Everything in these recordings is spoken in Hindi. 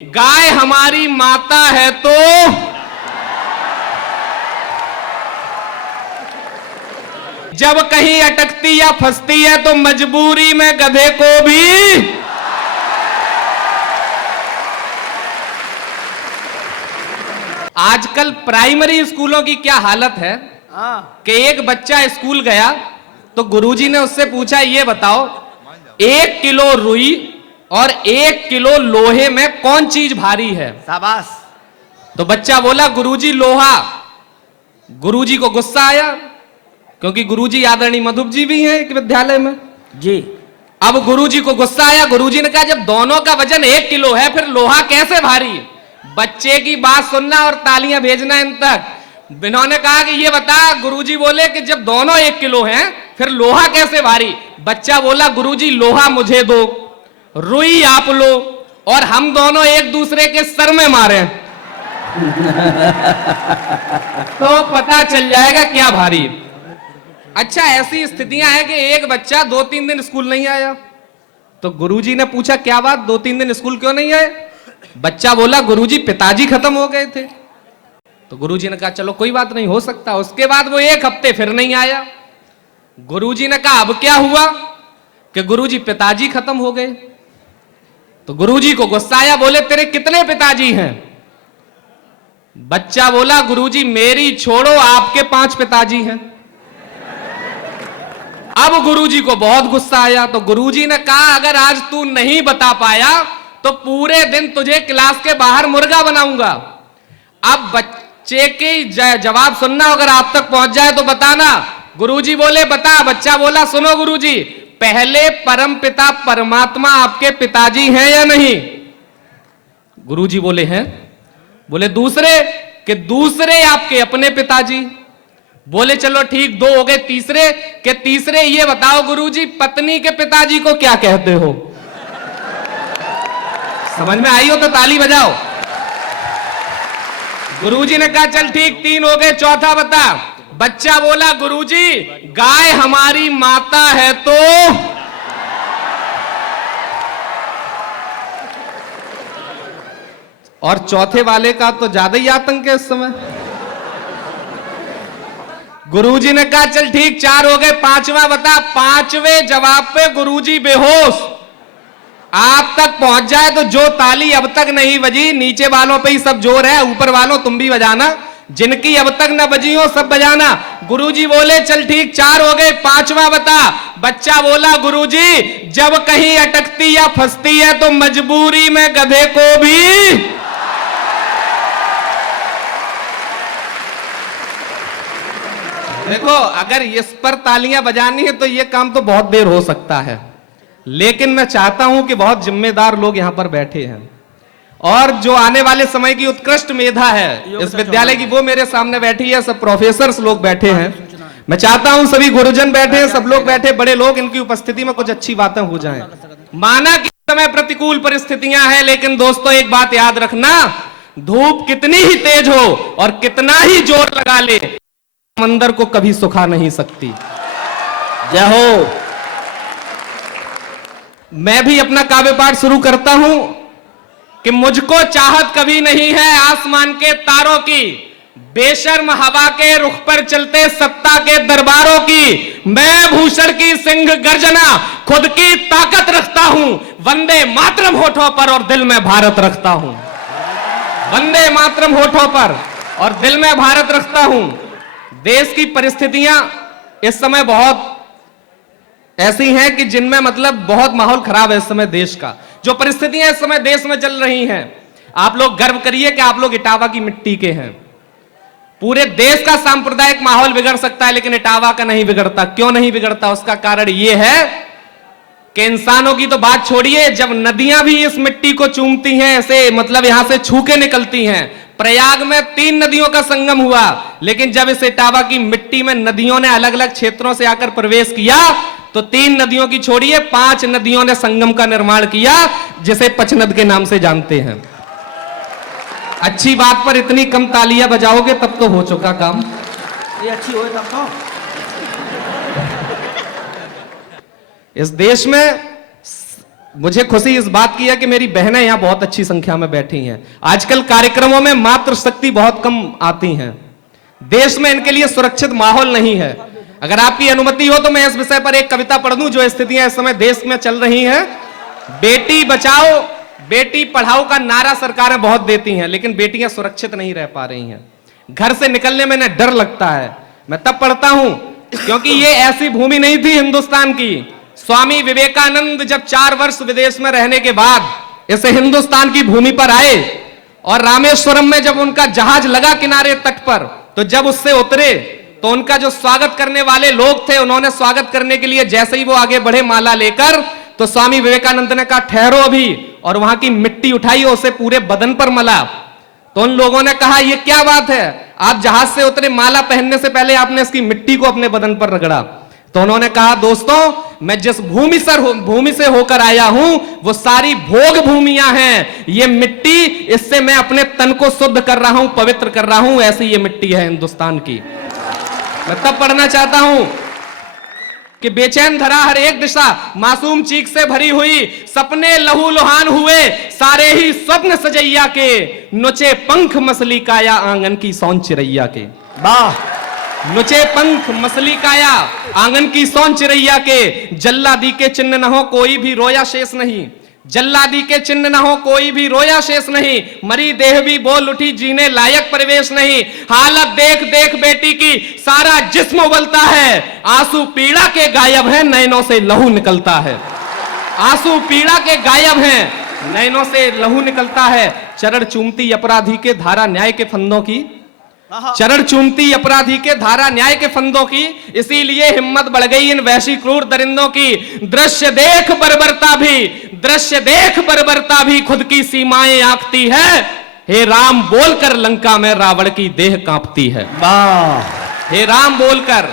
गाय हमारी माता है तो जब कहीं अटकती या फंसती है तो मजबूरी में गधे को भी आजकल प्राइमरी स्कूलों की क्या हालत है कि एक बच्चा स्कूल गया तो गुरुजी ने उससे पूछा, ये बताओ 1 किलो रुई और 1 किलो लोहे में कौन चीज भारी है? शाबाश। तो बच्चा बोला, गुरुजी लोहा। गुरुजी को गुस्सा आया क्योंकि गुरुजी आदरणीय मधुप जी भी हैं एक विद्यालय में जी। अब गुरुजी को गुस्सा आया। गुरुजी ने कहा, जब दोनों का वजन 1 किलो है फिर लोहा कैसे भारी? बच्चे की बात सुनना और तालियां भेजना इन तक। इन्होंने कहा कि ये बता। गुरुजी बोले कि जब दोनों 1 किलो हैं फिर लोहा कैसे भारी? बच्चा बोला, गुरुजी लोहा मुझे दो, रुई आप लो और हम दोनों एक दूसरे के सर में मारे तो पता चल जाएगा क्या भारी। अच्छा, ऐसी स्थितियां हैं कि एक बच्चा 2-3 दिन स्कूल नहीं आया तो गुरुजी ने पूछा, क्या बात 2-3 दिन स्कूल क्यों नहीं आए? बच्चा बोला, गुरुजी पिताजी खत्म हो गए थे। तो गुरुजी ने कहा, चलो कोई बात नहीं, हो सकता। उसके बाद वो 1 हफ्ते फिर नहीं आया। गुरुजी ने कहा, अब क्या हुआ? कि गुरुजी पिताजी खत्म हो गए। तो गुरुजी को गुस्सा आया, बोले, तेरे कितने पिताजी हैं? बच्चा बोला, गुरुजी मेरी छोड़ो आपके 5 पिताजी हैं। अब गुरुजी को बहुत गुस्सा आया तो गुरुजी ने कहा, अगर आज तू नहीं बता पाया तो पूरे दिन तुझे क्लास के बाहर मुर्गा बनाऊंगा। अब बच्चे के जवाब सुनना, अगर आप तक पहुंच जाए तो बताना। गुरुजी बोले, बता। बच्चा बोला, सुनो गुरुजी, पहले परम पिता परमात्मा आपके पिताजी हैं या नहीं? गुरुजी बोले, हैं। बोले, दूसरे? कि दूसरे आपके अपने पिताजी। बोले, चलो ठीक, 2 हो गए। तीसरे? कि तीसरे ये बताओ गुरुजी, पत्नी के पिताजी को क्या कहते हो? समझ में आई हो तो ताली बजाओ। गुरुजी ने कहा, चल ठीक, 3 हो गए, चौथा बता। बच्चा बोला, गुरुजी गाय हमारी माता है तो और चौथे वाले का तो ज्यादा ही आतंक है इस समय। गुरुजी ने कहा, चल ठीक, 4 हो गए, 5वां बता। 5वें जवाब पे गुरुजी बेहोश। आप तक पहुंच जाए तो जो ताली अब तक नहीं बजी, नीचे वालों पे ही सब जोर है, ऊपर वालों तुम भी बजाना। जिनकी अब तक न बजी हो सब बजाना। गुरुजी बोले, चल ठीक, 4 हो गए, 5वां बता। बच्चा बोला, गुरुजी जब कहीं अटकती या फंसती है तो मजबूरी में गधे को भी देखो, अगर इस पर तालियां बजानी है तो यह काम तो बहुत देर हो सकता है, लेकिन मैं चाहता हूं कि बहुत जिम्मेदार लोग यहां पर बैठे हैं और जो आने वाले समय की उत्कृष्ट मेधा है इस विद्यालय की, वो मेरे सामने बैठी है। सब प्रोफेसर्स लोग बैठे हैं। मैं चाहता हूं सभी गुरुजन बैठे हैं, सब लोग बैठे, बड़े लोग, इनकी उपस्थिति में कुछ अच्छी बातें हो जाएं। माना कि समय प्रतिकूल परिस्थितियां हैं, लेकिन दोस्तों एक बात याद रखना, धूप कितनी ही तेज हो और कितना ही जोर लगा ले, समंदर को कभी सुखा नहीं सकती। जय हो। मैं भी अपना काव्य पाठ शुरू करता हूं कि मुझको चाहत कभी नहीं है आसमान के तारों की, बेशर्म हवा के रुख पर चलते सत्ता के दरबारों की। मैं भूषण की सिंह गर्जना खुद की ताकत रखता हूं, वंदे मातरम होठों पर और दिल में भारत रखता हूं। वंदे मातरम होठों पर और दिल में भारत रखता हूं। देश की परिस्थितियां इस समय बहुत ऐसी हैं कि जिनमें मतलब बहुत माहौल खराब है इस समय देश का। जो परिस्थितियां इस समय देश में चल रही हैं, आप लोग गर्व करिए कि आप लोग इटावा की मिट्टी के हैं। पूरे देश का सांप्रदायिक माहौल बिगड़ सकता है लेकिन इटावा का नहीं बिगड़ता। क्यों नहीं बिगड़ता? उसका कारण यह है कि इंसानों की तो बात छोड़िए, जब नदियां भी इस मिट्टी को चूमती हैं, ऐसे मतलब यहां से छू के निकलती हैं। प्रयाग में 3 नदियों का संगम हुआ, लेकिन जब इस इटावा की मिट्टी में नदियों ने अलग अलग क्षेत्रों से आकर प्रवेश किया तो 3 नदियों की छोड़िए 5 नदियों ने संगम का निर्माण किया, जिसे पचनद के नाम से जानते हैं। अच्छी बात पर इतनी कम तालियां बजाओगे तब तो हो चुका काम। ये अच्छी हो तब तो। इस देश में मुझे खुशी इस बात की है कि मेरी बहनें यहां बहुत अच्छी संख्या में बैठी हैं। आजकल कार्यक्रमों में मातृशक्ति बहुत कम आती हैं। देश में इनके लिए सुरक्षित माहौल नहीं है। अगर आपकी अनुमति हो तो मैं इस विषय पर एक कविता पढ़ दूं जो स्थितियां इस समय देश में चल रही हैं। बेटी बचाओ बेटी पढ़ाओ का नारा सरकारें बहुत देती हैं, लेकिन बेटियां सुरक्षित नहीं रह पा रही हैं। घर से निकलने में इन्हें डर लगता है। मैं तब पढ़ता हूं क्योंकि ये ऐसी भूमि नहीं थी हिंदुस्तान की। स्वामी विवेकानंद जब 4 वर्ष विदेश में रहने के बाद इस हिंदुस्तान की भूमि पर आए और रामेश्वरम में जब उनका जहाज लगा किनारे तट पर, तो जब उससे उतरे तो उनका जो स्वागत करने वाले लोग थे, उन्होंने स्वागत करने के लिए जैसे ही वो आगे बढ़े माला लेकर, तो स्वामी विवेकानंद ने कहा ठहरो अभी, और वहां की मिट्टी उठाई और उसे पूरे बदन पर मला। तो उन लोगों ने कहा ये क्या बात है, आप जहाज से उतरे, माला पहनने से पहले आपने इसकी मिट्टी को अपने बदन पर रगड़ा। तो उन्होंने कहा दोस्तों, मैं जिस भूमि से होकर आया हूं वो सारी भोग भूमियां हैं। ये मिट्टी, इससे मैं अपने तन को शुद्ध कर रहा हूं, पवित्र कर रहा हूं। ऐसी ये मिट्टी है हिंदुस्तान की। मैं तब पढ़ना चाहता हूं कि बेचैन धरा हर एक दिशा, मासूम चीख से भरी हुई, सपने लहू लुहान हुए, सारे ही स्वप्न सजैया के, नुचे पंख मसली काया आंगन की सौन चिरैया के। वाह। नुचे पंख मसली काया आंगन की सौन चिरैया के, जल्लादी के चिन्ह न हो कोई भी रोया शेष नहीं, जल्लादी के चिन्ह न हो कोई भी रोया शेष नहीं, मरी देह भी बोल उठी जीने लायक परिवेश नहीं। हालत देख देख बेटी की सारा जिस्म उबलता है, आंसू पीड़ा के गायब हैं नैनों से लहू निकलता है। आंसू पीड़ा के गायब हैं नैनों से लहू निकलता है। चरण चूमती अपराधी के धारा न्याय के फंदों की, चरण चूमती अपराधी के धारा न्याय के फंदों की, इसीलिए हिम्मत बढ़ गई इन वैसी क्रूर दरिंदों की। दृश्य देख बर्बरता भी खुद की सीमाएं आंकती है, हे राम बोलकर लंका में रावण की देह कांपती है। वाह। हे राम बोलकर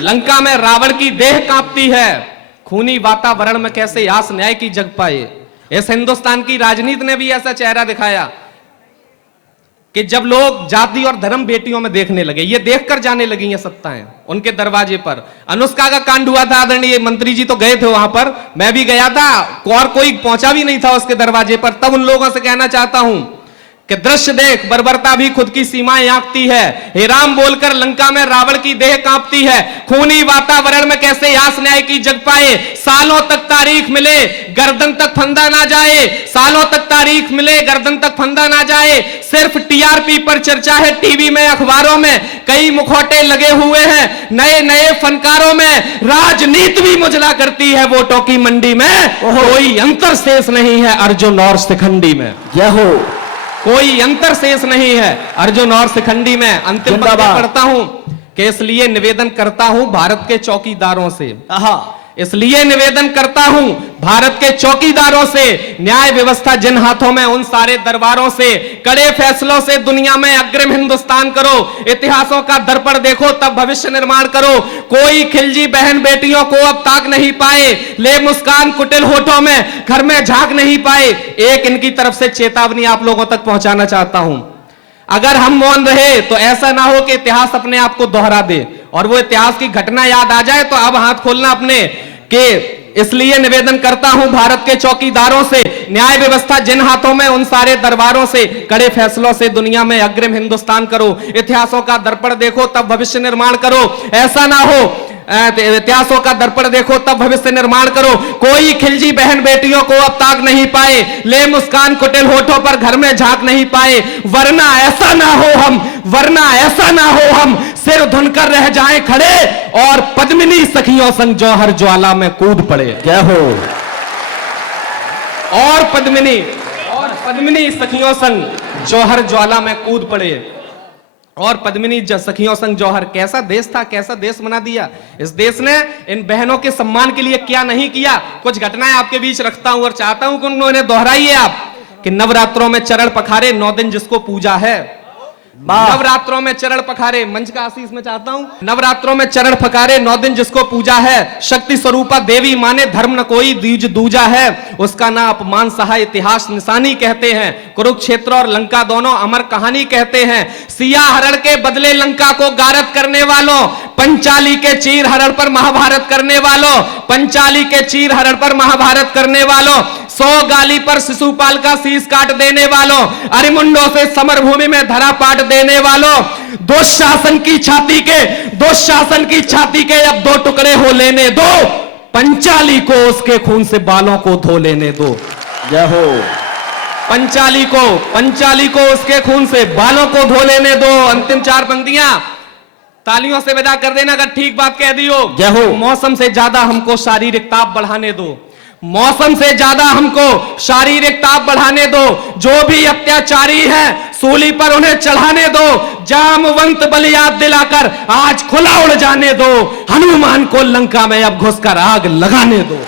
लंका में रावण की देह कांपती है। खूनी वातावरण में कैसे आस न्याय की जग पाए। इस हिंदुस्तान की राजनीति ने भी ऐसा चेहरा दिखाया कि जब लोग जाति और धर्म बेटियों में देखने लगे, ये देखकर जाने लगी हैं सत्ताएं उनके दरवाजे पर। अनुष्का का कांड हुआ था, आदरणीय मंत्री जी तो गए थे वहां पर, मैं भी गया था, और कोई पहुंचा भी नहीं था उसके दरवाजे पर। तब उन लोगों से कहना चाहता हूं कि दृश्य देख बर्बरता भी खुद की सीमाएं आंकती है, हे राम बोलकर लंका में रावण की देह कांपती है। खूनी वातावरण में कैसे आस न्याय की जग पाए। सालों तक तारीख मिले गर्दन तक फंदा ना जाए, सालों तक तारीख मिले गर्दन तक फंदा ना जाए। सिर्फ टीआरपी पर चर्चा है टीवी में अखबारों में, कई मुखौटे लगे हुए हैं नए नए फनकारों में। राजनीति भी मुजला करती है वोटों की मंडी में, कोई अंतर शेष नहीं है अर्जुन और शिखंडी में। जय हो। कोई अंतर शेष नहीं है अर्जुन और शिखंडी में। अंतिम पंक्ति पढ़ता हूं कि इसलिए निवेदन करता हूं भारत के चौकीदारों से, इसलिए निवेदन करता हूं भारत के चौकीदारों से, न्याय व्यवस्था जिन हाथों में उन सारे दरबारों से, कड़े फैसलों से दुनिया में अग्रिम हिंदुस्तान करो। इतिहासों का दर्पण देखो तब भविष्य निर्माण करो। कोई खिलजी बहन बेटियों को अब ताक नहीं पाए, ले मुस्कान कुटिल होठों में घर में झांक नहीं पाए। एक इनकी तरफ से चेतावनी आप लोगों तक पहुंचाना चाहता हूं, अगर हम मौन रहे तो ऐसा ना हो कि इतिहास अपने आप को दोहरा दे और वो इतिहास की घटना याद आ जाए तो अब हाथ खोलना अपने के। इसलिए निवेदन करता हूं भारत के चौकीदारों से, न्याय व्यवस्था जिन हाथों में उन सारे दरबारों से, कड़े फैसलों से दुनिया में अग्रिम हिंदुस्तान करो। इतिहासों का दर्पण देखो तब भविष्य निर्माण करो। ऐसा ना हो, इतिहासों का दर्पण देखो तब भविष्य निर्माण करो। कोई खिलजी बहन बेटियों को अब ताक नहीं पाए, ले मुस्कान कुटिल होठों पर घर में झांक नहीं पाए। वरना ऐसा ना हो हम सिर धुनकर रह जाएं खड़े और पद्मिनी सखियों संग जौहर ज्वाला में कूद पड़े। जय हो। और पद्मिनी सखियों संग जौहर ज्वाला में कूद पड़े। और पद्मिनी सखियों संग जौहर, कैसा देश था, कैसा देश बना दिया। इस देश ने इन बहनों के सम्मान के लिए क्या नहीं किया। कुछ घटनाएं आपके बीच रखता हूं और चाहता हूं कि उन्होंने दोहराइए आप कि नवरात्रों में चरण पखारे 9 दिन जिसको पूजा है, वाह। नवरात्रों में चरण पखारे, मंच का आशीष में चाहता हूं। नवरात्रों में चरण पखारे 9 दिन जिसको पूजा है, शक्ति स्वरूपा देवी माने धर्म न कोई द्विज दूजा है, उसका ना अपमान सहा इतिहास निशानी कहते हैं। कुरुक्षेत्र और लंका दोनों अमर कहानी कहते हैं। सिया हरण के बदले लंका को गारत करने वालों, पंचाली के चीर हरण पर महाभारत करने वालों, पंचाली के चीर हरण पर महाभारत करने वालों, 100 गाली पर शिशुपाल का शीश काट देने वालों, अरिमुंडों से समर भूमि में धरा पाट देने वालों, दुशासन की छाती के अब 2 टुकड़े हो लेने दो, पंचाली को उसके खून से बालों को धो लेने दो। जय हो। पंचाली को उसके खून से बालों को धो लेने दो। अंतिम 4 पंक्तियां तालियों से विदा कर देना अगर ठीक बात कह दी हो। जय हो। मौसम से ज्यादा हमको शारीरिक ताप बढ़ाने दो, मौसम से ज्यादा हमको शारीरिक ताप बढ़ाने दो, जो भी अत्याचारी है सूली पर उन्हें चढ़ाने दो, जामवंत बलि याद दिलाकर आज खुला उड़ जाने दो, हनुमान को लंका में अब घुसकर आग लगाने दो।